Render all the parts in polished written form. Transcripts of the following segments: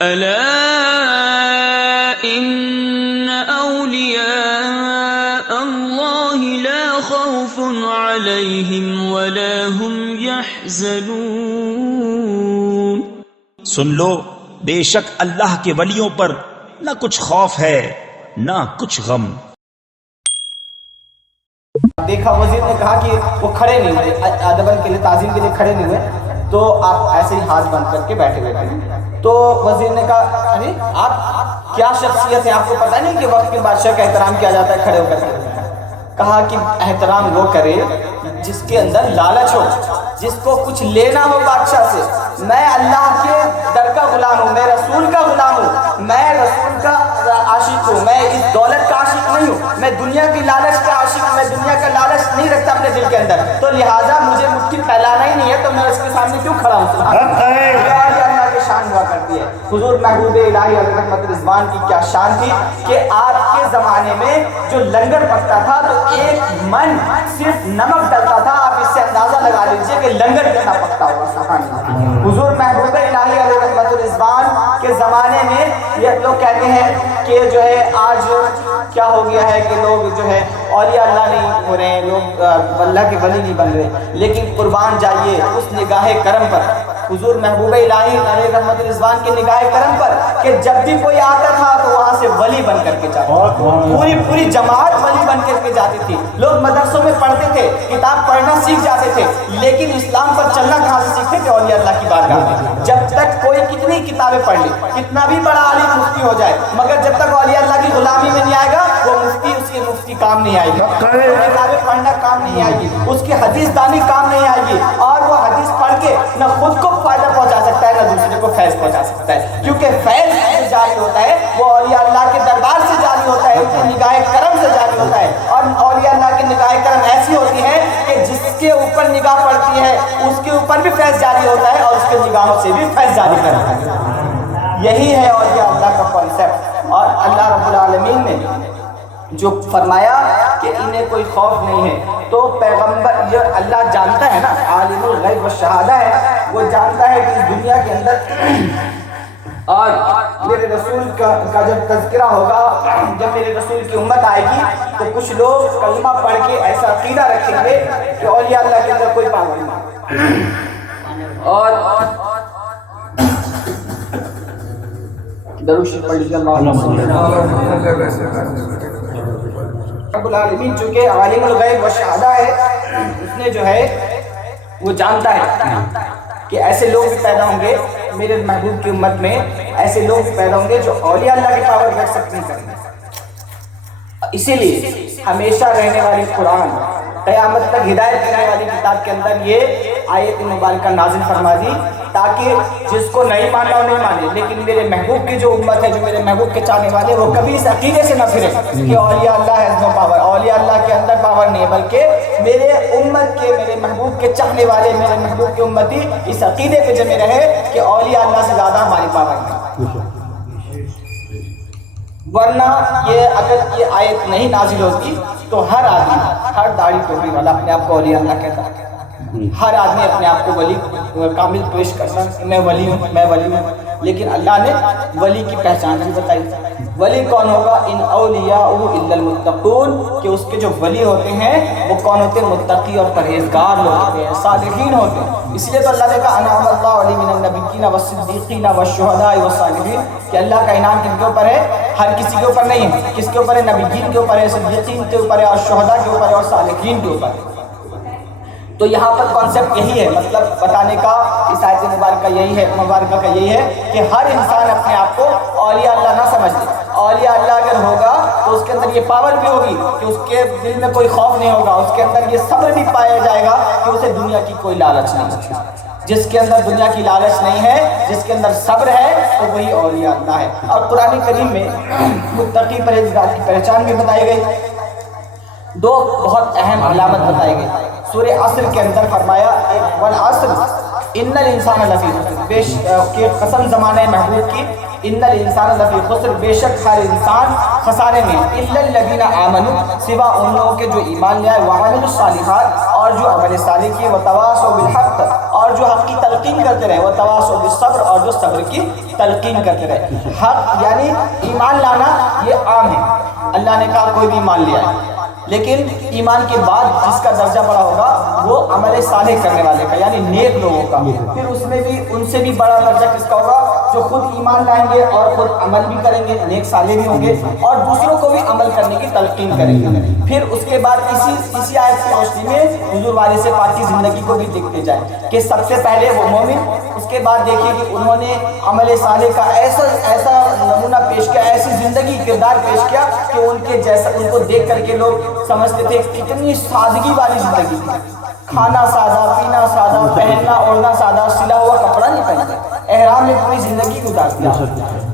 ألا إن أولياء الله لا خوف عليهم ولا هم يحزنون. سن لو بے شک اللہ کے ولیوں پر نہ کچھ خوف ہے نہ کچھ غم. دیکھا وزیر نے کہا کہ وہ کھڑے نہیں ہوئے، ادب کے لیے تعظیم کے لیے کھڑے نہیں ہوئے، تو آپ ایسے ہی ہاتھ بند کر کے بیٹھے ہوئے تھے. تو وزیر نے کہا ارے آپ کیا شخصیت ہے، آپ کو پتہ نہیں کہ وقت کے بادشاہ کا احترام کیا جاتا ہے کھڑے ہو کر کے؟ کہا کہ احترام وہ کرے جس کے اندر لالچ ہو، جس کو کچھ لینا ہو بادشاہ سے. میں اللہ کے در کا غلام ہوں، میں رسول کا غلام ہوں، میں رسول کا عاشق ہوں، میں اس دولت کا عاشق نہیں ہوں، میں دنیا کی لالچ کا عاشق ہوں، میں دنیا کا لالچ نہیں رکھتا اپنے دل کے اندر، تو لہٰذا مجھے مٹھی پھیلانا ہی نہیں ہے، تو میں اس کے سامنے کیوں کھڑا ہوں؟ اللہ کی شان ہوا کرتی ہے. حضور محبوب الہی علیہ رحمت رضوان کی کیا شان تھی کہ آپ کے زمانے میں جو لنگر پکتا تھا تو ایک من صرف نمک ڈلتا تھا. آپ اس سے اندازہ لگا لیجیے کہ لنگر کتنا پکتا ہوگا. حضور محبوب الہی علیہ رحمت رضوان کے زمانے میں یہ لوگ کہتے ہیں کہ جو ہے آج کیا ہو گیا ہے کہ لوگ جو ہے اولیاء اللہ نہیں ہو رہے ہیں، لوگ اللہ کے ولی نہیں بن رہے. لیکن قربان جائیے اس نگاہ کرم پر، حضور محبوب الہی علیہ رحمت رضوان کی نگاہ کرم پر، کہ جب بھی کوئی آتا تھا تو وہاں سے ولی بن کر کے جاتا، پوری جماعت ولی بن کر کے جاتی تھی. لوگ مدرسوں میں پڑھتے تھے، کتاب پڑھنا سیکھ جاتے تھے، لیکن اسلام پر چلنا کہاں سے سیکھتے تھے؟ اولیاء اللہ کی بارگاہ میں. جب تک کوئی کتنی کتابیں پڑھ لی، کتنا بھی بڑا عالم مفتی ہو جائے، مگر جب تک اولیاء اللہ کی غلامی میں نہیں آئے گا وہ مفتی، اس کی مفتی کام نہیں آئے گی، کتابیں پڑھنا کام نہیں آئے گی، اس کی حدیث دانی کام نہیں آئے گی، اور وہ حدیث پڑھ کے نہ خود کو فائدہ پہنچا سکتا ہے نہ دوسرے کو فیض پہنچا سکتا ہے. کیونکہ فیض سے جاری ہوتا ہے وہ اولیاء اللہ کے دربار سے جاری ہوتا ہے، اس کی نگاہ کرم سے جاری ہوتا ہے. اور اولیاء اللہ کی نگاہ کرم ایسی ہوتی ہے کہ جس کے اوپر نگاہ پڑتی ہے اس کے اوپر بھی فیض جاری ہوتا ہے اور اس کے نگاہوں سے بھی فیض جاری کرتا ہے. یہی ہے اولیاء اللہ کا کانسیپٹ. اور اللہ رب العالمین نے جو فرمایا کہ انہیں کوئی خوف نہیں ہے، تو پیغمبر یہ اللہ جانتا ہے نا، عالم الغیب والشہادہ ہے، وہ جانتا ہے کہ اس دنیا کے اندر اور میرے رسول کا جب تذکرہ ہوگا، جب میرے رسول کی امت آئے گی تو کچھ لوگ کلمہ پڑھ کے ایسا عقیدہ رکھیں گے کہ اولیاء اللہ کے اندر کوئی پاور نہیں. اور درود شریف پڑھ لیجیے. رب العالمین چونکہ عالم الغیب والشہادہ ہے، اس نے جو ہے وہ جانتا ہے کہ ایسے لوگ بھی پیدا ہوں گے میرے محبوب کی امت میں، ایسے لوگ بھی پیدا ہوں گے جو اولیاء اللہ کی پاور کو ایکسپٹ نہیں کریں گے. اسی لیے ہمیشہ رہنے والی قرآن، قیامت تک ہدایت کرنے والی کتاب کے اندر یہ آیت مبارکہ نازل فرما دی تاکہ جس کو نہیں ماننا وہ نہیں مانے، لیکن میرے محبوب کی جو امت ہے، جو میرے محبوب کے چاہنے والے، وہ کبھی اس عقیدے سے نہ پھرے کہ اولیاء اللہ ہے نو پاور، اولیاء اللہ کے اندر پاور نہیں ہے، بلکہ میرے امت کے، میرے محبوب کے چاہنے والے، میرے محبوب کی امتی اس عقیدے پہ جمے رہے کہ اولیاء اللہ سے زیادہ ہماری پاور نہیں. ورنہ یہ اگر یہ آیت نہیں نازل ہوتی تو ہر آدمی، ہر داڑھی ٹوپی والا اپنے آپ کو اولیاء اللہ کہتا ہے. ہر آدمی اپنے آپ کو ولی کامل پیش کرتا ہے، میں ولی ہوں، میں ولی ہوں. لیکن اللہ نے ولی کی پہچان بھی بتائی. ولی کون ہوگا؟ ان اولیاء الا المتقون، کہ اس کے جو ولی ہوتے ہیں وہ کون ہوتے ہیں؟ متقی اور پرہیزگار لوگ ہوتے ہیں، صالحین ہوتے ہیں. اس لیے تو اللہ نے کہا انعم اللہ علی من النبیین والصدیقین والشہداء والصالحین، کہ اللہ کا انعام کن کے اوپر ہے؟ ہر کسی کے اوپر نہیں ہے. کس کے اوپر ہے؟ نبیین کے اوپر ہے، صدیقین کے اوپر ہے، اور شہداء کے اوپر ہے، اور صالحین کے اوپر ہے. تو یہاں پر کانسیپٹ یہی ہے، مطلب بتانے کا اس آیت مبارکہ یہی ہے، مبارکہ کا یہی ہے کہ ہر انسان اپنے آپ کو اولیاء اللہ نہ سمجھ لے. اولیاء اللہ اگر ہوگا تو اس کے اندر یہ پاور بھی ہوگی کہ اس کے دل میں کوئی خوف نہیں ہوگا، اس کے اندر یہ صبر بھی پایا جائے گا کہ اسے دنیا کی کوئی لالچ نہیں ہوگی. جس کے اندر دنیا کی لالچ نہیں ہے، جس کے اندر صبر ہے، تو وہی اولیاء اللہ ہے. اور قرآن کریم میں متقی پرہیزگار کی پہچان بھی بتائی گئی، دو بہت اہم علامت بتائی گئی. سورہ عصر کے اندر فرمایا والعصر ان الانسان لفی خسر، بے شک قسم زمانہ محبوب کی، ان الانسان لفی خسر، بے شک ہر انسان خسارے میں، الا الذین آمنوا، سوا ان لوگوں کے جو ایمان لے آئے، وعملوا الصالحات، اور جو عمل صالح کیے، وتواصوا بالحق، اور جو حق کی تلقین کرتے رہے، وہ تواصوا بالصبر، اور جو صبر کی تلقین کرتے رہے۔ حق یعنی ایمان لانا یہ عام ہے، اللہ نے کہا کوئی بھی ایمان لیا ہے، لیکن ایمان کے بعد جس کا درجہ بڑا ہوگا وہ عمل صالح کرنے والے کا، یعنی نیک لوگوں کا، پھر اس میں بھی ان سے بھی بڑا درجہ کس کا ہوگا؟ جو خود ایمان لائیں گے اور خود عمل بھی کریں گے، نیک صالح بھی ہوں گے، اور دوسروں کو بھی عمل کرنے کی تلقین کریں گے۔ پھر اس کے بعد اسی آیت کی روشنی میں حضور وارث پاک کی زندگی کو بھی دیکھتے جائیں کہ سب سے پہلے وہ مومن، اس کے بعد دیکھیے کہ انہوں نے عمل صالح کا ایسا نمونہ پیش کیا، ایسی زندگی کردار پیش کیا کہ ان کے جیسا، ان کو دیکھ کر کے لوگ سمجھتے تھے کتنی سادگی والی زندگی تھی، کھانا سادہ، پینا سادہ، پہننا اوڑھنا سادہ، سلا ہوا کپڑا نہیں پہنتے، احرام میں پوری زندگی گزار دیا۔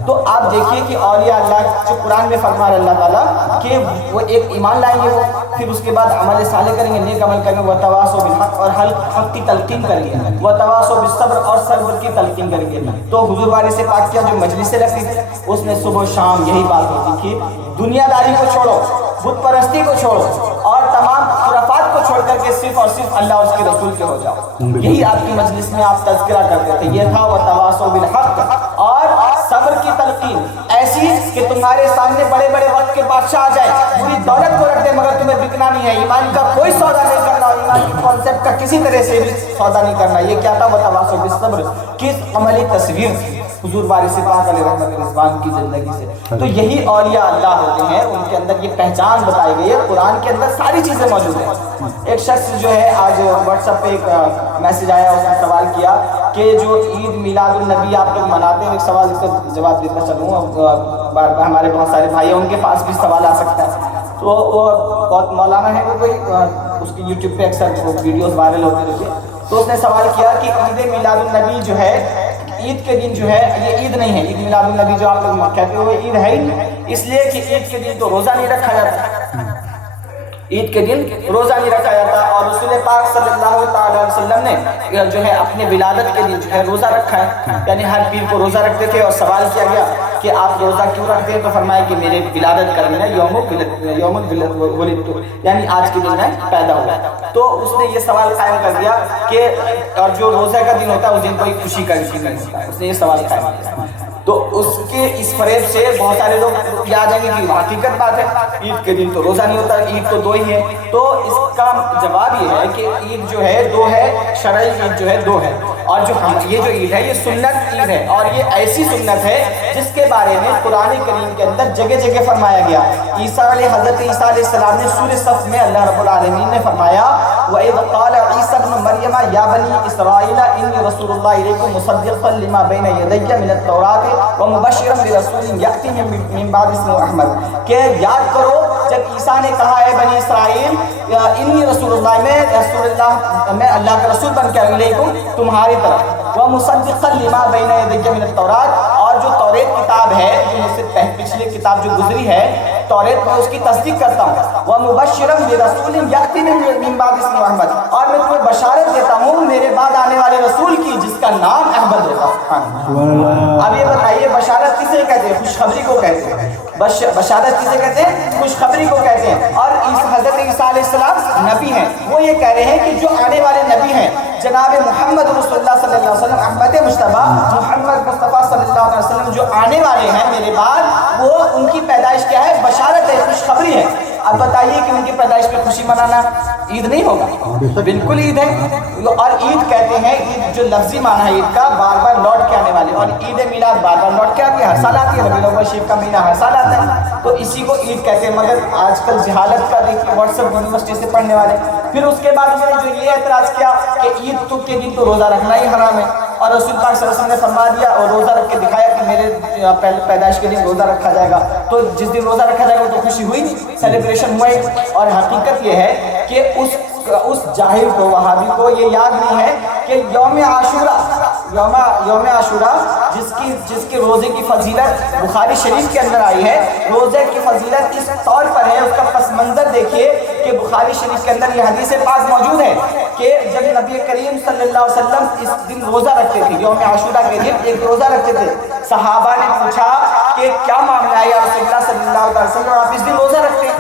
تو آپ دیکھیے کہ اولیاء اللہ جو قرآن میں فرما رہا اللہ تعالیٰ کہ وہ ایک ایمان لائیں گے، وہ پھر اس کے بعد عمل صالح کریں گے، نیک عمل کریں گے، وتواصوا بالحق، اور حق کی تلقین کریں گے، وتواصوا بالصبر، اور صبر کی تلقین کریں گے۔ تو حضور وارث پاک کیا جو مجلسیں رکھتی تھی اس میں صبح و شام یہی بات ہوتی کہ دنیا داری کو چھوڑو، بت پرستی کو چھوڑو، اور تمام خرافات کو چھوڑ کر کے صرف اور صرف اللہ اور اس کے رسول کے ہو جاؤ۔ یہی آپ کی مجلس میں آپ تذکرہ کرتے تھے، یہ تھا وتواصوا بالحق، اور صبر کی تلقین ایسی کہ تمہارے سامنے بڑے بڑے وقت کے بادشاہ آ جائے، پوری دولت کو رکھ دے، مگر تمہیں بکنا نہیں ہے، ایمان کا کوئی سودا نہیں کرنا، ایمان کی کانسیپٹ کا کسی طرح سے بھی سودا نہیں کرنا۔ یہ کیا تھا؟ وتواصوا بالصبر، کس عملی تصویر حضور وارث پاک علیہ رحمت رضوان کی زندگی سے۔ تو یہی اولیاء اللہ ہوتے ہیں، ان کے اندر یہ پہچان بتائی گئی ہے، قرآن کے اندر ساری چیزیں موجود ہیں۔ ایک شخص جو ہے آج واٹس ایپ پہ ایک میسج آیا، اس نے سوال کیا کہ جو عید میلاد النبی آپ لوگ مناتے ہیں، ایک سوال اس کا جواب دیتا چلوں، ہمارے بہت سارے بھائی ہیں ان کے پاس بھی سوال آ سکتا ہے۔ تو وہ بہت مولانا ہے، وہ کوئی اس کی یوٹیوب پہ اکثر ویڈیوز وائرل ہوتے رہتے ہیں، تو اس نے سوال کیا کہ عید میلاد النبی جو ہے، عید کے دن جو ہے یہ عید نہیں ہے، عید میلاد النبی جو آپ لوگ کہتے ہو عید ہے ہی نہیں، اس لیے کہ عید کے دن تو روزہ نہیں رکھا جاتا، عید کے دن روزہ نہیں رکھا جاتا، اور رسول پاک صلی اللہ تعالی علیہ وسلم نے جو ہے اپنے ولادت کے دن جو ہے روزہ رکھا ہے، یعنی ہر پیر کو روزہ رکھتے تھے، اور سوال کیا گیا کہ آپ روزہ کیوں رکھتے ہیں؟ تو فرمایا کہ میرے ولادت کا دن ہے، یوم ولدت، یعنی آج کے دن میں پیدا ہوا۔ تو اس نے یہ سوال قائم کر دیا کہ اور جو روزہ کا دن ہوتا ہے اس دن کوئی خوشی کا دن نہیں ہوتا ہے، اس نے یہ سوال قائم کیا۔ تو اس کے اس فریب سے بہت سارے لوگ یہ آ جائیں گے کہ حقیقت بات ہے، عید کے دن تو روزہ نہیں ہوتا، عید تو دو ہی ہے۔ تو اس کا جواب یہ ہے کہ عید جو ہے دو ہے، شرعی عید جو ہے دو ہے، اور جو یہ جو عید ہے یہ سنت عید ہے، اور یہ ایسی سنت ہے جس کے بارے میں قرآن کریم کے اندر جگہ جگہ فرمایا گیا۔ حضرت عیسیٰ علیہ السلام نے سورہ صف میں اللہ رب العالمین نے فرمایا وَإِذْ قَالَ عِيسَى ابْنُ مَرْيَمَ يَا بَنِي إِسْرَائِيلَ إِنِّي رَسُولُ اللَّهِ إِلَيْكُمْ مُصَدِّقًا لِمَا بَيْنَ يَدَيَّ مِنَ التَّوْرَاةِ وَمُبَشِّرًا بِرَسُولٍ يَأْتِي مِن بَعْدِي اسْمُهُ أَحْمَدُ، کہ یاد کرو جب عیسیٰ نے کہا ہے بنی اسرائیل انی رسول اللہ، میں اللہ کا رسول بن کے علیکم تمہاری طرف، وَمُصَدِّقًا لِمَا بَيْنَ يَدَيَّ مِنَ التَّوْرَاةِ، اور جو توریت کتاب ہے جو مجھ سے پچھلی کتاب جو گزری ہے توریت، میں اس کی تصدیق کرتا ہوں، وَمُبَشِّرًا بِرَسُولٍ يَأْتِي مِن بَعْدِي اسْمُهُ أَحْمَدُ، اور میں تمہیں بشارت دیتا ہوں میرے بعد آنے والے رسول کی جس کا نام احمد ہوگا۔ اب یہ بتائیے بشارت کسے کہتے ہیں؟ خوشخبری کو کہتے ہیں۔ بشارت کسے کہتے ہیں؟ خوشخبری کو کہتے ہیں۔ اور حضرت عیسیٰ علیہ السلام نبی ہیں، وہ یہ کہہ رہے ہیں کہ جو آنے والے نبی ہیں جناب محمد رسول اللہ صلی اللہ علیہ وسلم، احمد مصطفیٰ محمد مصطفیٰ صلی اللہ علیہ وسلم جو آنے والے ہیں میرے بعد، وہ ان کی پیدائش کیا ہے؟ بشارت ہے، خوشخبری ہے۔ اب بتائیے کہ ان کی پیدائش پہ خوشی منانا عید نہیں ہوگا؟ بالکل عید ہے، اور عید کہتے ہیں، عید جو لفظی معنی ہے عید کا بار بار لوٹ کے آنے والی، اور عید میلاد بار بار لوٹ کے آتی ہے، ہر سال آتی ہے، ربیع الاول شریف کا مہینہ ہر سال آتا ہے، تو اسی کو عید کہتے ہیں۔ مگر آج کل جہالت کا دیکھیے واٹس ایپ یونیورسٹی سے پڑھنے والے، پھر اس کے بعد میں نے جو یہ اعتراض کیا کہ عید تو کے دن تو روزہ رکھنا ہی حرام ہے، اور رسول پاک صلی اللہ علیہ وسلم نے فرما دیا اور روزہ رکھ کے دکھایا کہ میرے پیدائش کے دن روزہ رکھا جائے گا، تو جس دن روزہ رکھا جائے گا تو خوشی ہوئی، سیلیبریشن ہوئی۔ اور حقیقت یہ ہے کہ اس جاہل کو، وہابی کو یہ یاد نہیں ہے کہ یوم عاشورہ جس کے روزے کی فضیلت بخاری شریف کے اندر آئی ہے، روزے کی فضیلت اس طور پر ہے، اس کا پس منظر دیکھیے کہ بخاری شریف کے اندر یہ حدیث پاک موجود ہے کہ جب نبی کریم صلی اللہ علیہ وسلم اس دن روزہ رکھتے تھے، یوم عاشورہ کے دن ایک روزہ رکھتے تھے، صحابہ نے پوچھا کہ کیا معاملہ ہے یا رسول اللہ صلی اللہ علیہ وسلم، آپ اس دن روزہ رکھتے ہیں؟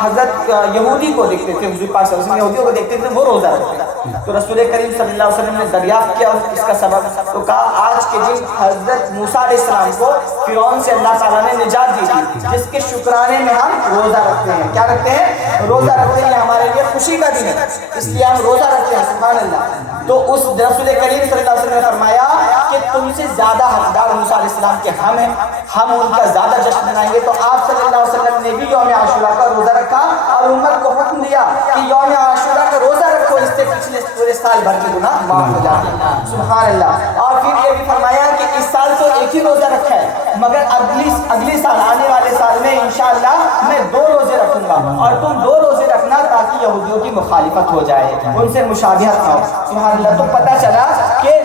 حضرت یہودی کو دیکھتے تھے، حضور پاک صلی اللہ علیہ وسلم یہودیوں کو دیکھتے تھے وہ روزہ رکھتے ہیں، تو رسول کریم صلی اللہ علیہ وسلم نے دریافت کیا اس کا سبب، تو کہا آج کے دن حضرت موسیٰ علیہ السلام کو فرعون سے اللہ تعالیٰ نے نجات دی تھی، جس کے شکرانے میں ہم روزہ رکھتے ہیں۔ کیا رکھتے ہیں؟ روزہ رکھتے ہیں، ہمارے لیے خوشی کا دن ہے، اس لیے ہم روزہ رکھتے ہیں، سبحان اللہ۔ تو اس رسول کریم صلی اللہ علیہ وسلم نے فرمایا کہ تم سے زیادہ حقدار موسیٰ علیہ السلام کے ہم ہیں، ہم ان کا زیادہ جشن منائیں گے۔ تو آپ صلی اللہ علیہ وسلم نے بھی یوم عاشوراء کا روزہ رکھا اور امت کو حکم دیا کہ یوم عاشوراء کا روزہ رکھو، اس سے پچھلے پورے سال بھر کے گناہ معاف ہو جاتے ہیں، سبحان اللہ۔ اور پھر یہ بھی فرمایا کہ اس سال تو ایک ہی روزہ رکھا ہے، مگر اگلی سال آنے والے سال میں انشاءاللہ میں 2 روزے رکھوں گا، اور تم 2 روزے رکھنا تاکہ یہودیوں کی مخالفت ہو جائے، ان سے مشابہت نہ ہو، سبحان اللہ۔ تو پتہ چلا کہ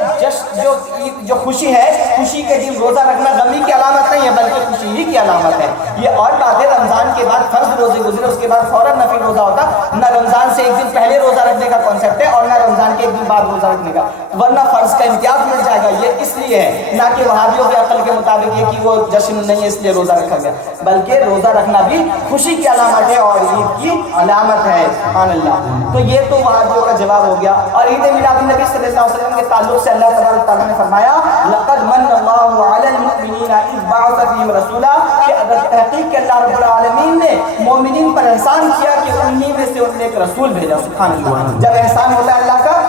جو خوشی ہے، خوشی کے دن روزہ رکھنا غمی کی علامت نہیں ہے بلکہ خوشی ہی کی علامت ہے۔ یہ اور بات ہے، رمضان کے بعد فرض روزے گزرے اس کے بعد فوراً نفل روزہ ہوتا، نہ رمضان سے ایک دن پہلے روزہ رکھنے کا کانسیپٹ ہے اور نہ رمضان کے ایک دن بعد روزہ رکھنے کا، ورنہ فرض کا امتیاز مل جائے گا۔ یہ اس لیے ہے نہ کہ وہابیوں کے عقل کے مطابق یہ کہ وہ جشن نہیں ہے اس لیے روزہ رکھا گیا، بلکہ روزہ رکھنا بھی خوشی کی علامت ہے اور عید کی علامت ہے، سبحان اللہ۔ تو یہ تو وہابیوں کا جواب ہو گیا۔ اور عید میلاد النبی صلی اللہ علیہ وسلم کے تعلق سے اللہ تبارک تعالیٰ نے فرمایا لقد من اللہ علی المؤمنین اذ بعث فیہم رسولا، کہ تحقیق کہ اللہ رب العالمین نے مومنین پر احسان کیا کہ انہی میں سے انہوں نے ایک رسول بھیجا، سبحان اللہ۔ جب احسان ہوتا ہے اللہ کا،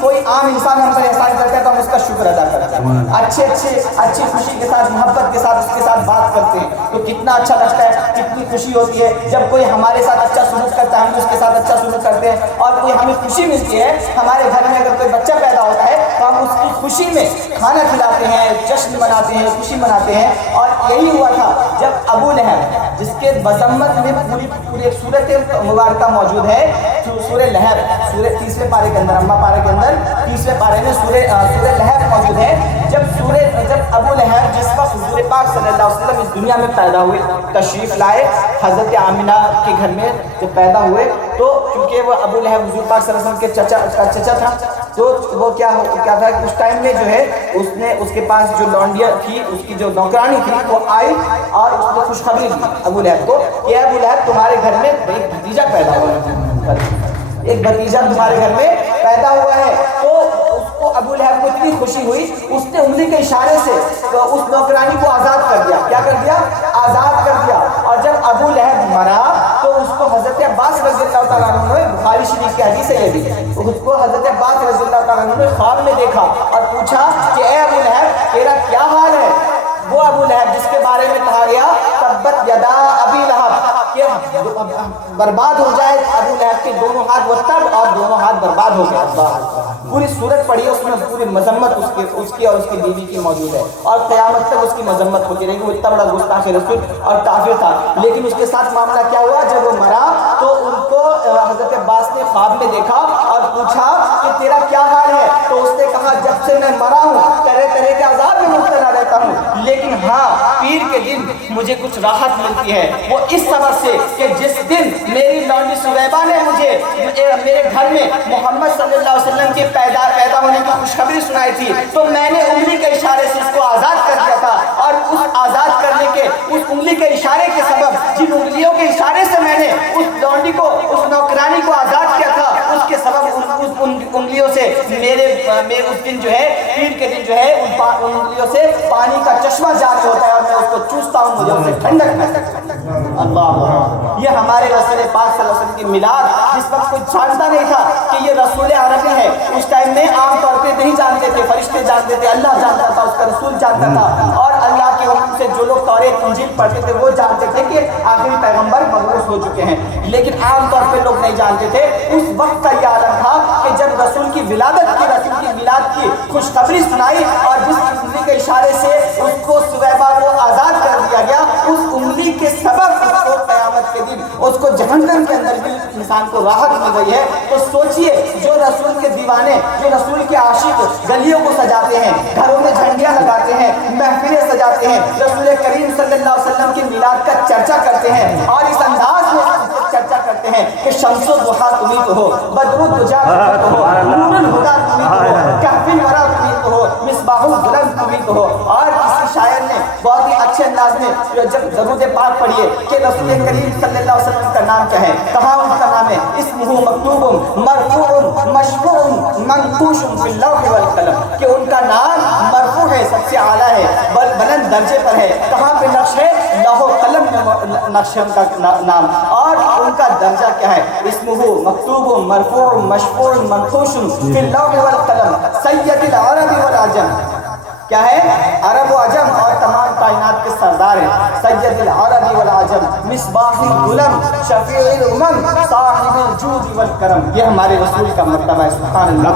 کوئی عام انسان ہم پر احسان کرتا ہے تو ہم اس کا شکر ادا کرتے ہیں، اچھی خوشی کے ساتھ، محبت کے ساتھ اس کے ساتھ بات کرتے ہیں تو کتنا اچھا لگتا ہے، کتنی خوشی ہوتی ہے۔ جب کوئی ہمارے ساتھ اچھا سلوک کرتا ہے ہم اس کے ساتھ اچھا سلوک کرتے ہیں، اور کوئی ہمیں خوشی ملتی ہے، ہمارے گھر میں اگر کوئی بچہ پیدا ہوتا ہے تو ہم اس کی خوشی میں کھانا کھلاتے ہیں، جشن مناتے ہیں، خوشی مناتے ہیں۔ اور یہی ہوا تھا جب ابو لہب، جس کے مذمت میں پوری ایک صورت مبارکہ موجود ہے، سورہ لہب، سورہ 30ویں پارے کے اندر، اما پارے کے اندر 30ویں پارے میں سورہ لہب موجود ہے۔ جب ابو لہب جس وقت حضور پاک صلی اللہ علیہ وسلم اس دنیا میں پیدا ہوئے، تشریف لائے حضرت آمنہ کے گھر میں جب پیدا ہوئے، تو چونکہ وہ ابو لہب حضور پاک صلی اللہ علیہ وسلم کے چچا تھا، تو وہ کیا تھا کہ اس ٹائم میں جو ہے اس کے پاس جو لونڈیا تھی، اس کی جو نوکرانی تھی، وہ آئی اور اس نے خوشخبری دی ابو لہب کو کہ ابو لہب تمہارے گھر میں ایک بھتیجا پیدا ہوا ہے، ایک بھتیجا تمہارے گھر میں پیدا ہوا ہے۔ تو اس کو ابو لہب کو اتنی خوشی ہوئی، اس نے انگلی کے اشارے سے اس نوکرانی کو آزاد کر دیا۔ کیا کر دیا؟ آزاد کر دیا۔ اور جب ابو لہب مرا تو اس کو حضرت عباس رضی اللہ تعالیٰ عنہ نے، بخاری شریف کی حدیث ہے یہ بھی، اس کو حضرت عباس رضی اللہ تعالیٰ عنہ نے خواب میں دیکھا اور پوچھا کہ اے ابو لہب تیرا کیا حال ہے؟ وہ ابو لہب جس کے بارے میں کہا گیا تبت یدا ابی لہب، کہ برباد ہو جائے ابو لہب کے دونوں ہاتھ، وہ تب اور دونوں ہاتھ برباد ہو گئے۔ پوری صورت پڑھی ہے، اس میں پوری مذمت اس کی اور اس کی بیوی کی موجود ہے، اور قیامت تک اس کی مذمت ہوتی رہے گی۔ وہ اتنا بڑا گستاخ رسول اور کافر تھا، لیکن اس کے ساتھ معاملہ کیا ہوا؟ جب وہ مرا تو ان کو حضرت عباس نے خواب میں دیکھا اور پوچھا کہ تیرا کیا حال ہے؟ تو اس نے کہا جب سے میں مرا ہوں طرح طرح کے عذاب میں مبتلا رہتا ہوں، لیکن ہاں پیر کے دن مجھے کچھ راحت ملتی ہے، وہ اس سبب سے کہ جس دن میری لونڈی سویبہ نے مجھے میرے گھر میں محمد صلی اللہ علیہ وسلم کے پیدا ہونے کی خوشخبری سنائی تھی، تو میں نے انگلی کے اشارے سے اس کو آزاد کر دیا تھا، اور اس آزاد کرنے کے اس انگلی کے اشارے کے سبب، جن انگلیوں کے اشارے سے میں نے اس لونڈی کو، اس نوکرانی کو آزاد کیا تھا، اس کے سبب ان انگلیوں سے میرے اس دن جو ہے، پیر کے دن جو ہے، ان انگلیوں سے پانی کا چشمہ جاری ہوتا ہے اور میں اس کو چوستا ہوں، مجھے اس سے ٹھنڈک محسوس۔ اللہ، یہ ہمارے رسول پاک صلی اللہ علیہ وسلم کی میلاد، جس وقت کوئی جانتا نہیں تھا کہ یہ رسول عربی ہے، اس ٹائم میں عام طور پہ نہیں جانتے تھے، فرشتے جانتے تھے، اللہ جانتا تھا، اس کا رسول جانتا تھا، اور اللہ کے حکم سے جو لوگ توریت انجیل پڑھتے تھے وہ جانتے تھے کہ آخری پیغمبر مبعوث ہو چکے ہیں، لیکن عام طور پہ لوگ نہیں جانتے تھے۔ اس وقت کا یہ عالم تھا کہ جب رسول کی ولادت کی، رسول کی میلاد کی خوشخبری سنائی اور جس انگلی کے اشارے سے اس کو سویبہ کو آزاد کر دیا گیا، اس انگلی کے سبب اس کو قیامت کے دن اس کو جہنم کے اندر بھی انسان کو راحت مل گئی ہے۔ تو سوچئے جو رسول کے دیوانے، جو رسول کے عاشق گلیوں کو سجاتے ہیں، گھروں میں جھنڈیاں لگاتے ہیں، محفلیں سجاتے ہیں، رسول کریم صلی اللہ علیہ وسلم کی میلاد کا چرچا کرتے ہیں اور اس انداز میں چرچا کرتے ہیں کہ شمس الضحیٰ تمہیں تو ہو، بدر الدجیٰ تمہیں تو ہو، نور الہدیٰ تمہیں تو ہو، کہف الوریٰ تمہیں تو ہو، مصباح الظلم تمہیں تو ہو۔ اور کسی شاعر نے بہت ہی اچھا اچھے انداز میں جب درود پاک پڑھیے کہ رسول کریم صلی اللہ علیہ وسلم کا نام کیا ہے، کہاں ان کا نام ہے، اسمہ مکتوب مرفوع مشفوع منقوش فی اللوح والقلم، کہ ان کا نام مرفوع ہے، سب سے اعلیٰ ہے، بلند درجے پر ہے، کہاں پہ نقش ہے، لوح و قلم میں نقش ہے ان کا نام، اور ان کا درجہ کیا ہے، اسمہ مکتوب مرفوع مشفوع منقوش فی اللوح والقلم سید العرب والعجم، کیا ہے، عرب و عجم اور تمام کائنات کے سردار ہیں، سید العرب والعجم مصباح العلم شفیع الامم صاحب الجود والکرم، یہ ہمارے رسول کا مرتبہ ہے، سبحان اللہ،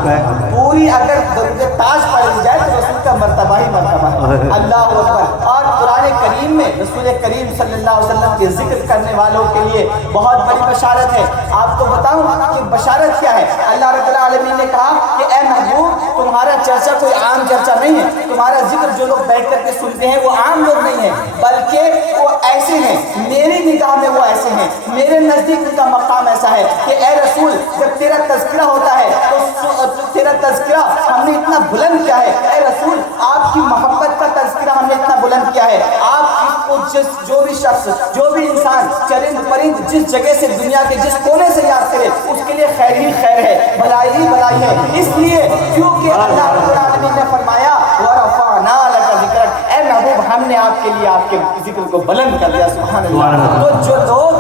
پوری اگر درود تاج پڑھی جائے تو رسول کا مرتبہ ہی مرتبہ ہے، اللہ اکبر۔ اور قرآن کریم میں رسول کریم صلی اللہ علیہ وسلم کے ذکر کرنے والوں کے لیے بہت بڑی بشارت ہے۔ آپ کو بتاؤں کہ بشارت کیا ہے، اللہ رب العالمین نے کہا کہ اے محبوب تمہارا چرچا کوئی عام چرچا نہیں ہے، تمہارا ذکر جو لوگ بیٹھ کر کے سنتے ہیں وہ عام لوگ نہیں ہیں، بلکہ وہ ایسے ہیں، میری نگاہ میں وہ ایسے ہیں، میرے نزدیک ان کا مقام ایسا ہے کہ اے رسول جب تیرا تذکرہ ہوتا ہے تو تیرا تذکرہ ہم نے اتنا بلند کیا ہے، اے رسول آپ کی محبت کا تذکرہ ہم نے اتنا بلند کیا ہے، آپ کو جو بھی شخص جو بھی انسان چرند پرند جس جگہ سے دنیا کے جس کونے سے یاد کرے اس کے لیے خیر ہی خیر ہے، بھلائی ہی بھلائی ہے، اس لیے کیونکہ اللہ رب العالمین نے فرمایا وَرَفَعْنَا لَكَ ذِكْرَكَ، اے محبوب ہم نے آپ کے لیے آپ کے ذکر کو بلند کر دیا، سبحان اللہ۔ تو جو لوگ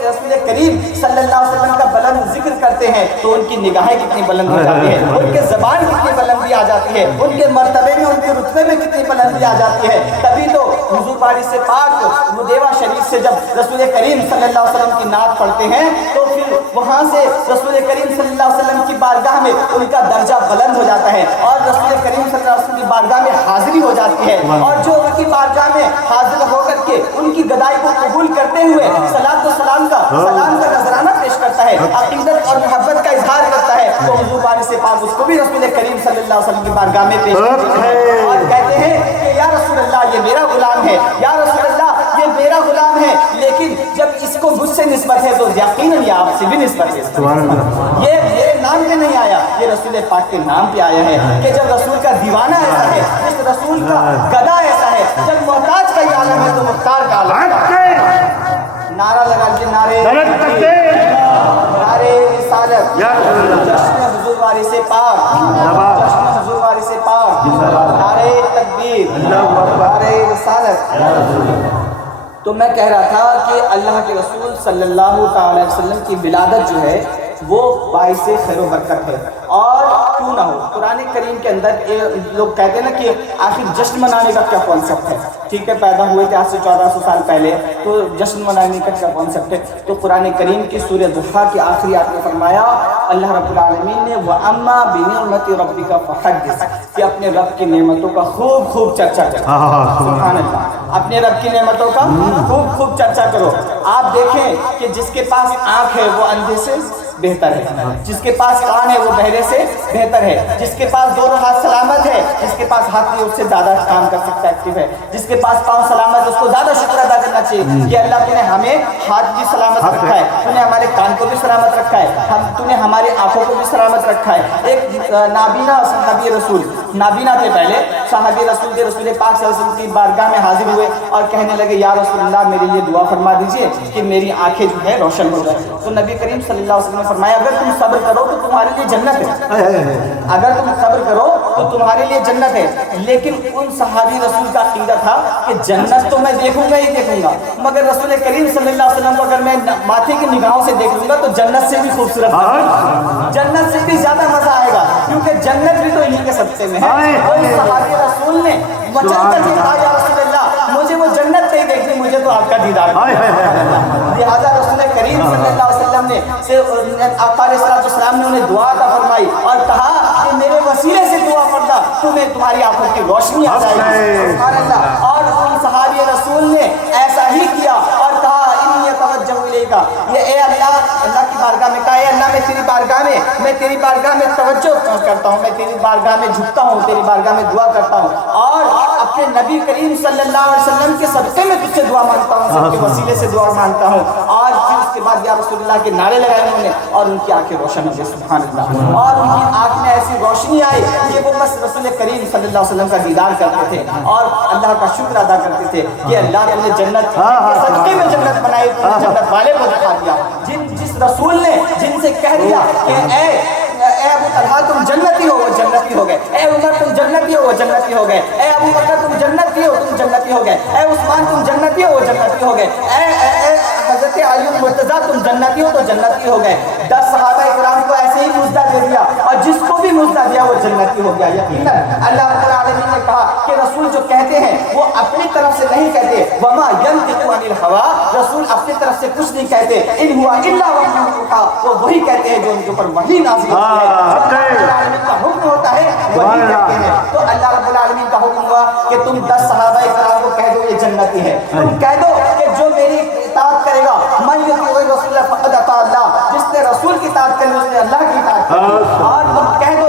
رسول کریم صلی اللہ علیہ وسلم کا بلند ذکر کرتے ہیں تو ان کی نگاہیں کتنی بلند ہو جاتی ہے، ان کے زبان کتنی بلندی آ جاتی ہے، ان کے مرتبے میں ان کے رتبے میں کتنی بلندی آ جاتی ہے۔ تبھی تو حضور باری سے پاک مدیوہ شریف سے جب رسول کریم صلی اللہ علیہ وسلم کی نعت پڑھتے ہیں تو پھر وہاں سے رسول کریم صلی اللہ علیہ وسلم کی بارگاہ میں ان کا درجہ بلند ہو جاتا ہے اور رسول کریم صلی اللہ علیہ وسلم کی بارگاہ میں حاضری ہو جاتی ہے، اور جو ان کی بارگاہ میں حاضر ہو کر کے ان کی گدائی کو قبول کرتے ہوئے صلاۃ و سلام کا نذرانہ پیش کرتا ہے، عقیدت اور محبت کا اظہار کرتا ہے، تو حضور باری سے پاک اس کو بھی رسول کریم صلی اللہ علیہ وسلم کی بارگاہ میں پیش کرتے ہیں اور کہتے ہیں کہ یا رسول اللہ یہ میرا غلام ہے، یا رسول اللہ یہ میرا غلام ہے، لیکن جب اس کو مجھ سے نسبت ہے تو یقیناً یہ آپ سے بھی نسبت ہے، یہ میرے نام پہ نہیں آیا، یہ رسول پاک کے نام پہ آیا ہے کہ جب رسول کا دیوانہ ایسا ہے، جس رسول کا گدا ایسا ہے، جب محتاج کا یہ عالم ہے تو مختار کا عالم ہے۔ نعرہ لگا لیجیے، نعرے رسالت، جشن حضور واری سے پاک، جشن حضور واری سے پاک، نعرے تکبیر، نعرے رسالت۔ تو میں کہہ رہا تھا کہ اللہ کے رسول صلی اللہ تعالی وسلم کی ولادت جو ہے وہ باعث خیر و برکت ہے، اور کیوں نہ ہو قرآن کریم کے اندر لوگ کہتے ہیں نا کہ آخر جشن منانے کا کیا کانسیپٹ ہے، ٹھیک ہے پیدا ہوئے تھے آج سے 1400 سال پہلے، تو جشن منانے کا کیا کانسیپٹ ہے، تو قرآن کریم کی سورہ ضحیٰ کی آخری آیت میں فرمایا اللہ رب العالمین نے وَأَمَّا بِنِعْمَةِ رَبِّكَ فَحَدِّثْ، کہ اپنے رب کی نعمتوں کا خوب خوب چرچا کرو، سبحان اللہ، اپنے رب کی نعمتوں کا خوب خوب چرچا کرو۔ آپ دیکھیں کہ جس کے پاس آنکھ ہے وہ اندھے سے بہتر ہے، جس کے پاس کان ہے وہ بہرے سے بہتر ہے، جس کے پاس دونوں ہاتھ سلامت ہے، جس کے پاس ہاتھ نہیں اس سے زیادہ کام کر سکتا ہے، ایکٹیو ہے، جس کے پاس پاؤں سلامت ہے اس کو زیادہ شکر ادا کرنا چاہیے کہ اللہ تو نے ہمیں ہاتھ بھی سلامت رکھا ہے، تو نے ہمارے کان کو بھی سلامت رکھا ہے، تو نے ہماری آنکھوں کو بھی سلامت رکھا ہے۔ ایک نابینا صحابی رسول، نابینا تھے پہلے صحابی رسول کے رسول پاک صلی اللہ علیہ وسلم کی بارگاہ میں حاضر ہوئے اور کہنے لگے یا رسول اللہ میرے لیے دعا فرما دیجئے کہ میری آنکھیں جو ہے روشن ہو جائے، تو نبی کریم صلی اللہ علیہ وسلم نے فرمایا اگر تم صبر کرو تو تمہارے لیے جنت ہے، اگر تم صبر کرو تو تمہارے لیے جنت ہے۔ لیکن ان صحابی رسول کا عقیدہ تھا کہ جنت تو میں دیکھوں گا ہی دیکھوں گا، مگر رسول کریم صلی اللہ علیہ وسلم کو اگر میں ماتھے کی نگاہوں سے دیکھ لوں گا تو جنت سے بھی خوبصورت، جنت سے بھی زیادہ مزہ آئے گا، کیونکہ جنت بھی تو انہیں کے صدقے میں ہے۔ وہی صحابی رسول نے مچل کر کے کہا یا رسول اللہ مجھے وہ جنت نہیں دیکھنی، مجھے تو آپ کا دیدار، لہٰذا رسول کریم صلی اللہ علیہ وسلم نے آقا علیہ السلام نے انہیں دعا عطا فرمائی اور کہا کہ میرے وسیلے سے دعا پڑھنا تمہیں تمہاری آنکھوں کی روشنی آ جائے گی، سبحان اللہ۔ اور ان صحابی رسول نے ایسا ہی کیا اور کہا انی اتوجہ الیک، یہ اے اللہ، اللہ کی بارگاہ میں کہا اے اللہ میں تیری بارگاہ میں توجہ کرتا ہوں، میں تیری بارگاہ میں جھکتا ہوں، تیری بارگاہ میں دعا کرتا ہوں اور اپنے نبی کریم صلی اللہ علیہ وسلم کے صدقے میں تجھ سے دعا مانگتا ہوں، سب کے وسیلے سے دعا مانگتا ہوں۔ اور پھر اس کے کے بعد یا رسول اللہ کے نعرے لگائے انہوں نے اور ان کی آنکھیں روشن ہو گئی سبحان اللہ. اور ان کی آنکھ میں ایسی روشنی آئی کہ وہ بس رسول کریم صلی اللہ علیہ وسلم کا دیدار کرتے تھے اور اللہ کا شکر ادا کرتے تھے کہ اللہ تم نے جنت صدقے میں جنت بنائی, تم نے جنت والے کو دکھا دیا. جس رسول نے جن سے کہہ دیا کہ اے ابو طلحہ تم جنتی ہو, وہ جنتی ہو گئے. اے عمر تم جنتی ہو, وہ جنتی ہو گئے. اے ابو بکر تم جنتی ہو, تم جنتی ہو گئے. اے عثمان تم جنتی ہو, وہ جنتی ہو گئے. اے حضرت علی مرتضیٰ تم جنتی ہو تو جنتی ہو گئے. 10 صحابہ کرام کو ایسے ہی مزدہ دے دیا اور جس کو بھی مزدہ دیا وہ جنتی ہو گیا. یقیناً اللہ رب العالمین نے کہا کہ رسول جو کہتے ہیں وہ اپنی طرف سے نہیں کہتے, وما ينطق عن الهوى, رسول اپنی طرف سے کچھ نہیں کہتے, ان هو الا وحی یوحی, وہ وہی کہتے ہیں جو ان کے اوپر وحی نازل ہوتی ہے. اللہ رب العالمین کا حکم ہوتا ہے وہی کہتے ہیں. تو اللہ رب العالمین کا حکم ہوا کہ تم 10 صحابہ کرام کو کہہ دو یہ جنتی ہے. تم کہہ دو کہ جو میری اطاعت کرے گا, من یطیع الرسول فقد اطاع اللہ, جس نے رسول کی اطاعت کری اس نے اللہ کی اطاعت کی. اور تم کہہ دو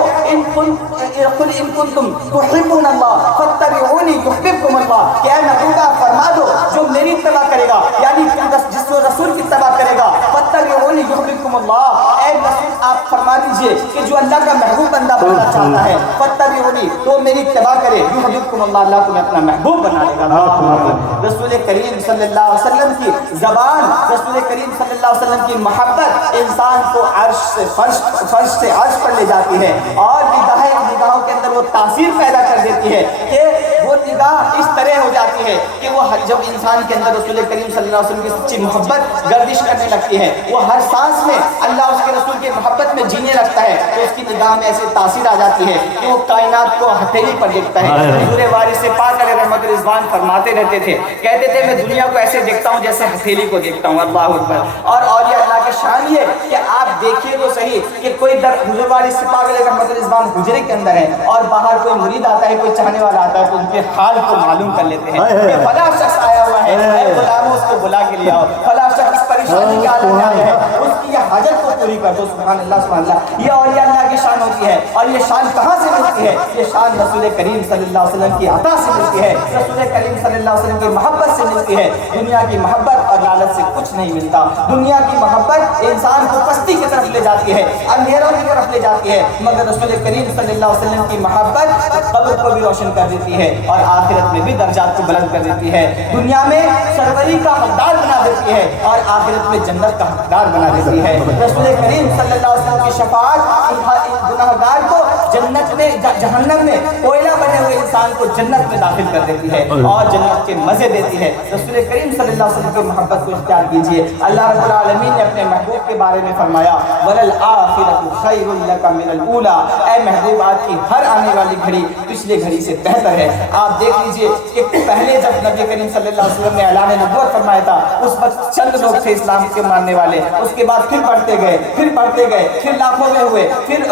قل ان کنتم تحبون اللہ فاتبعونی یحببکم اللہ, کہ اے محبوبہ فرما دو جو میری اتباع کرے گا, یعنی جس رسول کی اتباع کرے گا, فاتبعونی یحببکم اللہ, اے رسول آپ فرما دیجئے کہ جو اللہ کا محبوب بندہ بننا چاہتا ہے, فاتبعونی تو میری اتباع کرے, یحببکم اللہ, اللہ تمہیں اپنا محبوب بنا لے گا. رسول کریم صلی اللہ علیہ وسلم کی زبان, رسول کریم صلی اللہ علیہ وسلم کی محبت انسان کو عرش سے فرش سے عرش پر لے جاتی ہے اور نگاہوں کے اندر وہ تاثیر پیدا کر دیتی ہے کہ وہ نگاہ اس طرح ہو جاتی ہے کہ وہ جب انسان کے اندر رسول کریم صلی اللہ علیہ وسلم کی سچی محبت گردش کرنے لگتی ہے, وہ ہر سانس میں اللہ اس کے رسول کی محبت میں جینے لگتا ہے, تو اس کی نگاہ میں ایسی تاثیر آ جاتی ہے کہ وہ کائنات کو ہتھیلی پر دیکھتا ہے. حضور وارث پاک علیہ رحمت رضوان فرماتے رہتے تھے, کہتے تھے میں دنیا کو ایسے دیکھتا ہوں جیسے ہتھیلی کو دیکھتا ہوں. اللہ اکبر. اور اولیاء اللہ کے شان یہ کہ آپ دیکھیے تو صحیح کہ کوئی حضور وارث پاک علیہ رحمت رضوان حجرے کے اندر ہے اور باہر کوئی مرید آتا ہے, کوئی چاہنے والا آتا ہے, تو ان کے حال کو معلوم کر لیتے ہیں کہ فلاں شخص آیا ہوا ہے, اے غلاموں اس کو بلا کے لے آؤ, فلاں شخص پریشانی کے حالت میں آیا ہے, اس کی یہ حاجت کو پوری کر دو. سبحان اللہ سبحان اللہ. یہ اولیاء اللہ کی شان ہوتی ہے. اور یہ شان کہاں سے ملتی ہے؟ یہ شان رسول کریم صلی اللہ علیہ وسلم کی عطا سے ملتی ہے, رسول کریم صلی اللہ علیہ وسلم کی محبت سے ملتی ہے. دنیا کی محبت اور لالچ سے کچھ نہیں ملتا. دنیا کی محبت انسان کو پستی کی طرف لے جاتی ہے, اندھیروں کی طرف لے جاتی ہے, مگر رسول کریم صلی اللہ علیہ وسلم کی محبت قبر کو بھی روشن کر دیتی ہے اور آخرت میں بھی درجات کو بلند کر دیتی ہے. دنیا میں سروری کا حقدار بنا دیتی ہے اور آخرت میں جنت کا حقدار بنا دیتی ہے. رسول کریم صلی اللہ علیہ وسلم کی شفاعت گناہگار کو جنت میں, جہنم میں کوئلہ بنے ہوئے انسان کو جنت میں داخل کر دیتی ہے اور جنت کے مزے دیتی ہے. رسول کریم صلی اللہ علیہ وسلم کی محبت کو اختیار کیجیے. اللہ رب العالمین نے اپنے محبوب کے بارے میں فرمایا وَلَلْآخِرَةُ خَيْرٌ لَكَ مِنَ الْأُولَىٰ, اے محبوب آپ کی ہر آنے والی گھڑی پچھلے گھڑی سے بہتر ہے. آپ دیکھ لیجئے کہ پہلے جب نبی کریم صلی اللہ علیہ وسلم نے اعلان نبوت فرمایا تھا اس وقت چند لوگ تھے اسلام کے ماننے والے, اس کے بعد پھر بڑھتے گئے, پھر لاکھوں میں ہوئے, پھر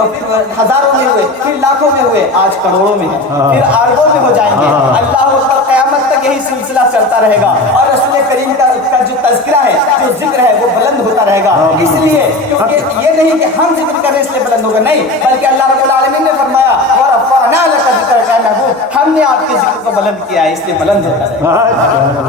ہزاروں میں ہوئے, پھر لاکھوں میں ہوئے, آج کروڑوں میں ہیں, پھر اربوں میں ہو جائیں گے. اللہ اکبر. قیامت تک یہی سلسلہ چلتا رہے گا اور رسول کریم کا جو تذکرہ ہے, جو ذکر ہے, وہ بلند ہوتا رہے گا. اس لیے کیونکہ یہ نہیں کہ ہم ذکر کریں اس لیے بلند ہوگا, نہیں, بلکہ اللہ رب العالمین نے فرمایا وَرَفَعْنَا لَكَ ذِكْرَكَ, محبوب ہم نے آپ کے ذکر کو بلند کیا ہے اس لیے بلند ہوتا رہے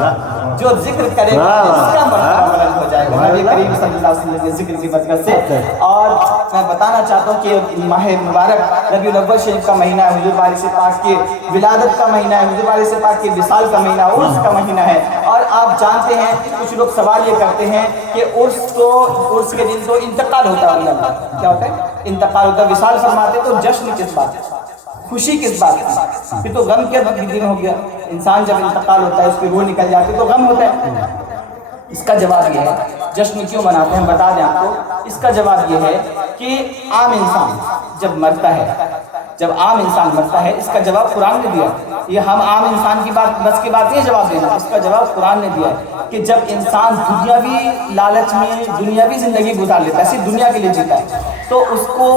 گا. جو ذکر کرے گا اس کا مرتبہ بلند ہو جائے گا نبی کریم صلی اللہ علیہ وسلم کے ذکر کی برکت سے. اور میں بتانا چاہتا ہوں کہ ماہ مبارک ربیع الاول شریف کا مہینہ ہے, حضور وارث پاک کی ولادت کا مہینہ ہے, حضور وارث پاک کی وصال کا مہینہ, عرس کا مہینہ ہے. اور آپ جانتے ہیں کچھ لوگ سوال یہ کرتے ہیں کہ عرس کے دن تو انتقال ہوتا ہے, کیا ہوتا ہے؟ انتقال ہوتا ہے. وصال فرماتے تو جشن کس بات ہے, خوشی کس بات ہے, پھر تو غم کے دن ہو گیا. انسان جب انتقال ہوتا ہے اس کی روح نکل جاتی تو غم ہوتا ہے. اس کا جواب یہ ہے جشن کیوں مناتے ہیں, بتا دیں آپ کو. اس کا جواب یہ ہے کہ عام انسان جب مرتا ہے, اس کا جواب قرآن نے دیا. یہ ہم عام انسان کی بات بس کی بات نہیں جواب دینا, اس کا جواب قرآن نے دیا کہ جب انسان دنیاوی لالچ میں دنیاوی زندگی گزار لیتا ہے, صرف دنیا کے لیے جیتا ہے, تو اس کو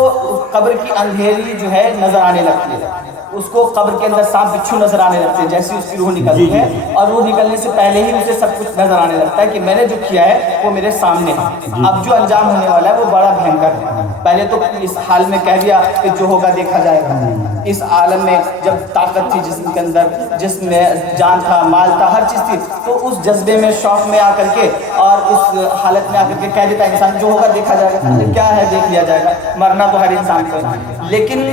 قبر کی اندھیری جو ہے نظر آنے لگتی ہے, اس کو قبر کے اندر سانپ بچھو نظر آنے لگتے ہیں جیسے اس کی روح نکلتی ہے, اور روح نکلنے سے پہلے ہی اسے سب کچھ نظر آنے لگتا ہے کہ میں نے جو کیا ہے وہ میرے سامنے ہے, اب جو انجام ہونے والا ہے وہ بڑا بھینکر ہے. پہلے تو اس حال میں کہہ دیا کہ جو ہوگا دیکھا جائے گا. اس عالم میں جب طاقت تھی جسم کے اندر، جسم میں جان تھا، مال تھا، ہر چیز تھی، تو اس جذبے میں شوق میں آ کر کے اور اس حالت میں آ کر کے کہہ دیتا ہے انسان جو ہوگا دیکھا جائے گا. کیا ہے دیکھ لیا جائے گا، مرنا تو ہر انسان کو ہے. لیکن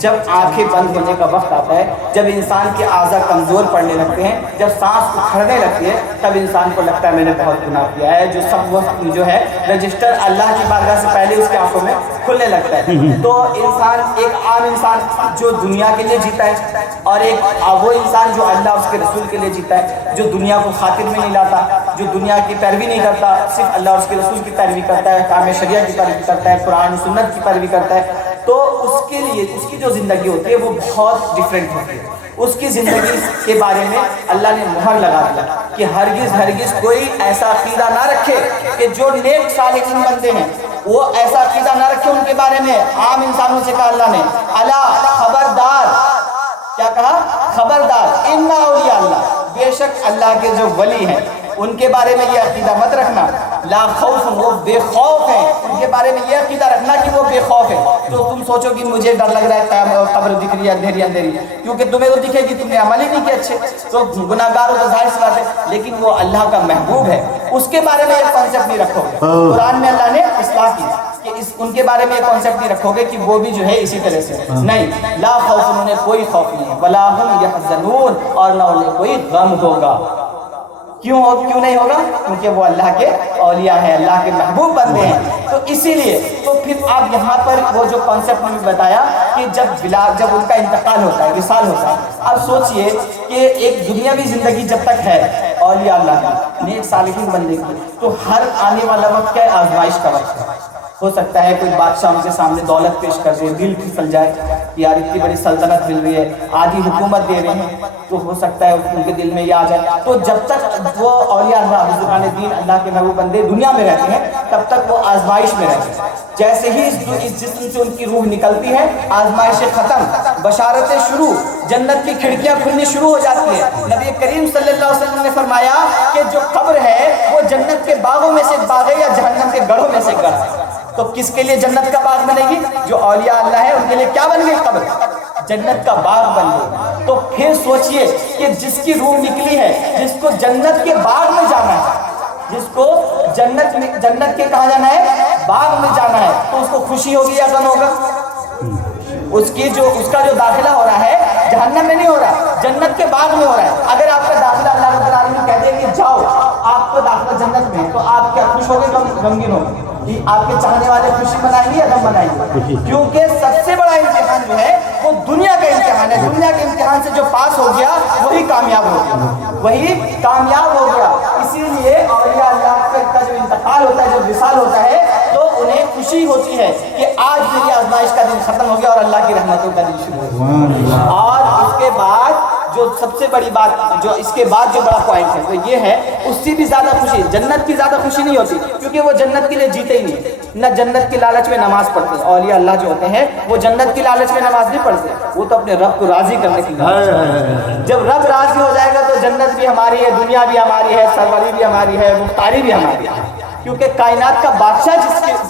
جب آنکھیں بند ہونے کا وقت آتا ہے، جب انسان کے اعضاء کمزور پڑنے لگتے ہیں، جب سانس اکھڑنے لگتی ہے، تب انسان کو لگتا ہے میں نے بہت گناہ کیا ہے. جو سب وقت جو ہے رجسٹر اللہ کی بارگاہ سے پہلے اس کے آنکھوں میں کھلنے لگتا ہے. تو انسان، ایک عام انسان جو دنیا کے لیے جیتا ہے، اور ایک وہ انسان جو اللہ اس کے رسول کے لیے جیتا ہے، جو دنیا کو خاطر میں نہیں لاتا، جو دنیا کی پیروی نہیں کرتا، صرف اللہ اور اس کے رسول کی پیروی کرتا ہے، کام شریعہ کی پیروی کرتا ہے، قرآن و سنت کی پیروی کرتا ہے، تو اس کے لیے اس کی جو زندگی ہوتی ہے وہ بہت ڈفرینٹ ہوتی ہے. اس کی زندگی کے بارے میں اللہ نے مہر لگا دیا کہ ہرگز کوئی ایسا عقیدہ نہ رکھے کہ جو نیک صالحین بندے ہیں وہ ایسا عقیدہ نہ رکھے ان کے بارے میں. عام انسانوں سے کہا اللہ نے الا خبردار، کیا کہا؟ خبردار، ان اولیاء اللہ، بے شک اللہ کے جو ولی ہیں ان کے بارے میں یہ عقیدہ مت رکھنا. لا خوف، وہ بے خوف ہیں. ان کے بارے میں یہ عقیدہ رکھنا کہ وہ بے خوف ہیں. تو تم سوچو کہ مجھے ڈر لگ رہا ہے، قبر دکھ رہی ہے اندھیری اندھیری، کیونکہ تمہیں تو دکھے گی، تم نے عمل ہی نہیں کیا اچھے، تو گناہگار ہو تو ظاہر سی بات ہے. لیکن وہ اللہ کا محبوب ہے، اس کے بارے میں یہ کانسیپٹ نہیں رکھو گے. قرآن میں اللہ نے اصلاح کی کہ ان کے بارے میں یہ کانسیپٹ نہیں رکھو گے کہ وہ بھی جو ہے اسی طرح سے نہیں. لا خوف، انہیں کوئی خوف نہیں ہے، ولا هم يحزنون، اور نہ انہیں کوئی غم ہوگا. کیوں نہیں ہوگا؟ کیونکہ وہ اللہ کے اولیاء ہیں، اللہ کے محبوب بندے ہیں. تو اسی لیے تو پھر آپ یہاں پر وہ جو کانسیپٹ میں بتایا کہ جب ان کا انتقال ہوتا ہے، وصال ہوتا ہے، اب سوچئے کہ ایک دنیاوی زندگی جب تک ہے اولیاء اللہ کی، نیک صالحین بندے کی، تو ہر آنے والا وقت کیا ہے؟ آزمائش کا وقت ہے. ہو سکتا ہے کوئی بادشاہ ان کے سامنے دولت پیش کر دے، دل پھسل جائے کہ یار اتنی بڑی سلطنت مل رہی ہے، آدھی حکومت دے رہے ہیں، تو ہو سکتا ہے ان کے دل میں یہ آ جائے. تو جب تک وہ اولیاء اللہ، بزرگان دین، اللہ کے محبوب بندے دنیا میں رہتے ہیں، تب تک وہ آزمائش میں رہتے ہیں. جیسے ہی اس جسم سے ان کی روح نکلتی ہے، آزمائش ختم، بشارتیں شروع، جنت کی کھڑکیاں کھلنی شروع ہو جاتی ہیں. نبی کریم صلی اللہ علیہ وسلم نے فرمایا کہ جو قبر ہے وہ جنت کے باغوں میں سے ایک باغ ہے یا جہنم کے گڑھوں میں سے ایک گڑھ ہے. تو کس کے لیے جنت کا باغ بنے گی؟ جو اولیاء اللہ ہے ان کے لیے کیا بن گئی؟ قبر، جنت کا باغ بن گئی. تو پھر سوچئے کہ جس کی روح نکلی ہے، جس کو جنت کے باغ میں جانا ہے، جس کو جنت کے کہاں جانا ہے؟ باغ میں جانا ہے، تو اس کو خوشی ہوگی یا غم ہوگا؟ اس کا جو داخلہ ہو رہا ہے جہنم میں نہیں ہو رہا، جنت کے باغ میں ہو رہا ہے. اگر آپ کا داخلہ اللہ رب العالمین کہہ دے کہ جاؤ آپ کو داخلہ جنت میں، تو آپ کیا خوش ہوگے غمگین ہوگے؟ آپ کے چاہنے والے خوشی منائیں گے یا غم منائیں گے؟ کیونکہ سب سے بڑا امتحان جو ہے وہ دنیا کا امتحان ہے. دنیا کے امتحان سے جو پاس ہو گیا وہی کامیاب ہو گیا، وہی کامیاب ہو گیا. اسی لیے اولیاء اللہ کا جو انتقال ہوتا ہے، جو وصال ہوتا ہے، تو انہیں خوشی ہوتی ہے کہ آج میری آزمائش کا دن ختم ہو گیا اور اللہ کی رحمتوں کا دن شروع ہو گیا. اور اس کے بعد جو سب سے بڑی بات، جو اس کے بعد جو بڑا پوائنٹ ہے وہ یہ ہے، اس سے بھی زیادہ خوشی، جنت کی زیادہ خوشی نہیں ہوتی، کیونکہ وہ جنت کے لیے جیتے ہی نہیں، نہ جنت کی لالچ میں نماز پڑھتے. اولیاء اللہ جو ہوتے ہیں وہ جنت کی لالچ میں نماز نہیں پڑھتے، وہ تو اپنے رب کو راضی کرنے کے لیے. جب رب راضی ہو جائے گا تو جنت بھی ہماری ہے، دنیا بھی ہماری ہے، سروری بھی ہماری ہے، مختاری بھی ہماری ہے. کیونکہ کائنات کا بادشاہ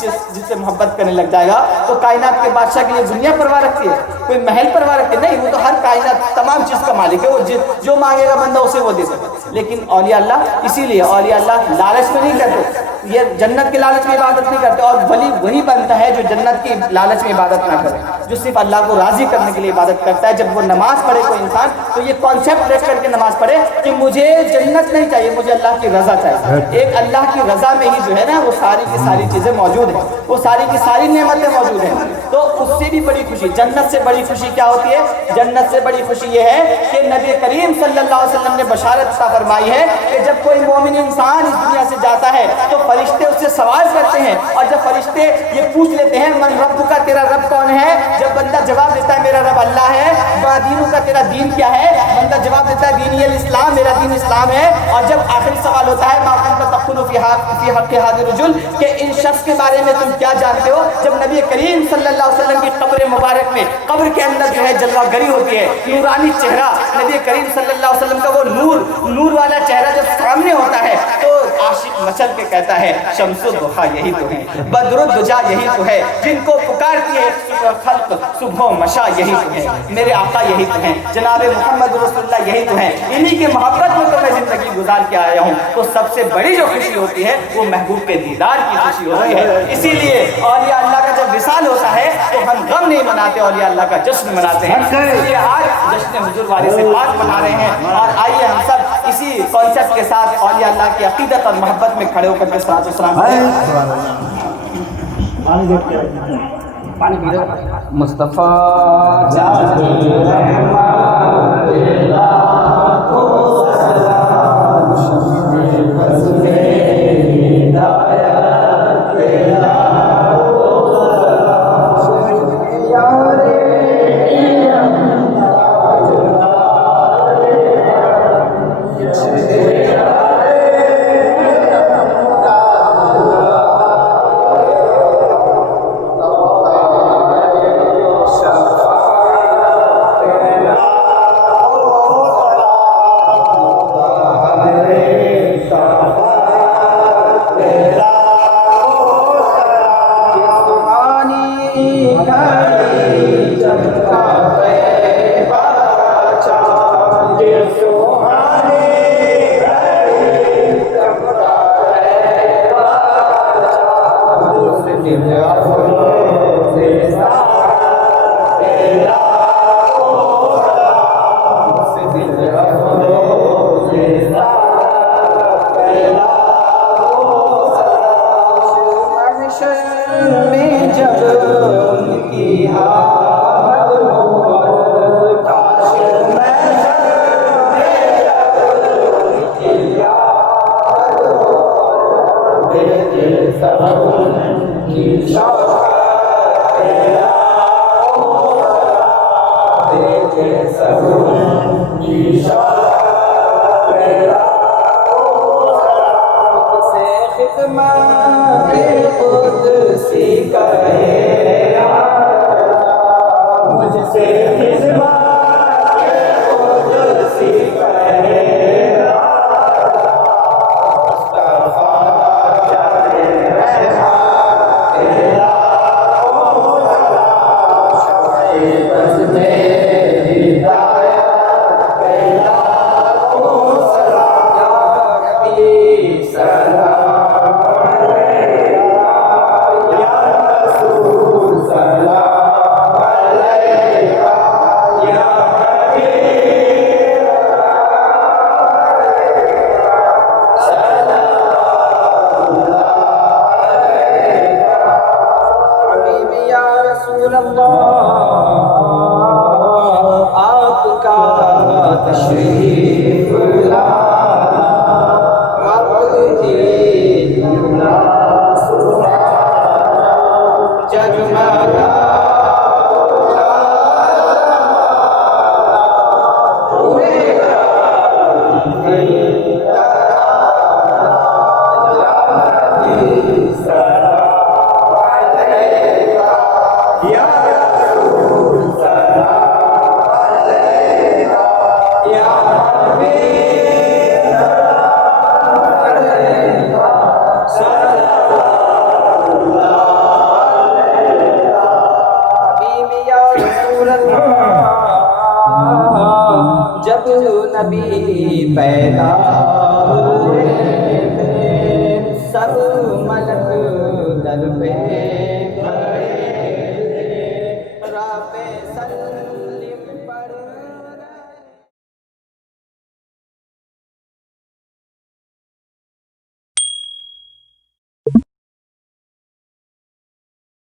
جس سے محبت کرنے لگ جائے گا، تو کائنات کے بادشاہ کے لیے دنیا پرواہ رکھتی ہے، کوئی محل پرواہ رکھتی ہے؟ نہیں، وہ تو ہر کائنات تمام چیز کا مالک ہے، وہ جو مانگے گا بندہ اسے وہ دے سکتا. لیکن اولیاء اللہ، اسی لیے اولیاء اللہ لالچ میں نہیں کرتے، یہ جنت کے لالچ میں عبادت نہیں کرتے. اور ولی وہی بنتا ہے جو جنت کی لالچ میں عبادت نہ کرے، جو صرف اللہ کو راضی کرنے کے لیے عبادت کرتا ہے. جب وہ نماز پڑھے کوئی انسان تو یہ کانسیپٹ رکھ کر کے نماز پڑھے کہ مجھے جنت نہیں چاہیے، مجھے اللہ کی رضا چاہیے. ایک اللہ کی رضا میں ہی جو ہے نا وہ ساری کی ساری چیزیں موجود ہیں، وہ ساری کی ساری نعمتیں موجود ہیں. تو اس سے بھی بڑی خوشی، جنت سے بڑی خوشی کیا ہوتی ہے؟ جنت سے بڑی خوشی یہ ہے کہ نبی کریم صلی اللہ علیہ وسلم نے بشارت عطا فرمائی ہے کہ جب کوئی مومن انسان اس دنیا سے جاتا ہے تو فرشتے اس سے سوال کرتے ہیں، اور جب فرشتے یہ پوچھ لیتے ہیں من رب کا، تیرا رب کون ہے؟ جب بندہ جواب دیتا ہے میرا رب اللہ ہے. ما دینوں کا، تیرا دین کیا ہے؟ بندہ جواب دیتا ہے دینی الاسلام، میرا دین اسلام ہے. اور جب آخری سوال ہوتا ہے ما کنت تقول فی حق هذا الرجل، کہ ان شخص کے بارے میں تم کیا جانتے ہو؟ جب نبی کریم صلی اللہ علیہ وسلم کی قبر مبارک میں، قبر کے اندر جو ہے جلوہ گری ہوتی ہے، نورانی چہرہ نبی کریم صلی اللہ علیہ وسلم کا وہ نور والا چہرہ جب سامنے ہوتا ہے تو عاشق مچل کے کہتا ہے شمس الضحیٰ یہی تو ہے، بدر الدجا یہی تو ہے، جن کو پکارتی ہے خلق صبح و مشاء یہی تو ہے، میرے آقا یہی تو ہیں، جناب محمد رسول اللہ یہی تو ہیں، انہی کی محبت میں تو میں زندگی گزار کے آیا ہوں۔ تو سب سے بڑی جو خوشی ہوتی ہے وہ محبوب کے دیدار کی خوشی ہوتی ہے۔ اسی لیے اولیاء اللہ کا جب وصال ہوتا ہے تو ہم غم نہیں مناتے، اولیاء اللہ کا جشن مناتے ہیں۔ اس لیے آج جشن حضور وارث پاک منا رہے ہیں، اور آئیے ہم سب اسی کانسیپٹ کے ساتھ اولیاء اللہ کی عقیدت اور محبت میں کھڑے ہو کر کے صلاۃ و سلام مصطفیٰ جب نبی پیدا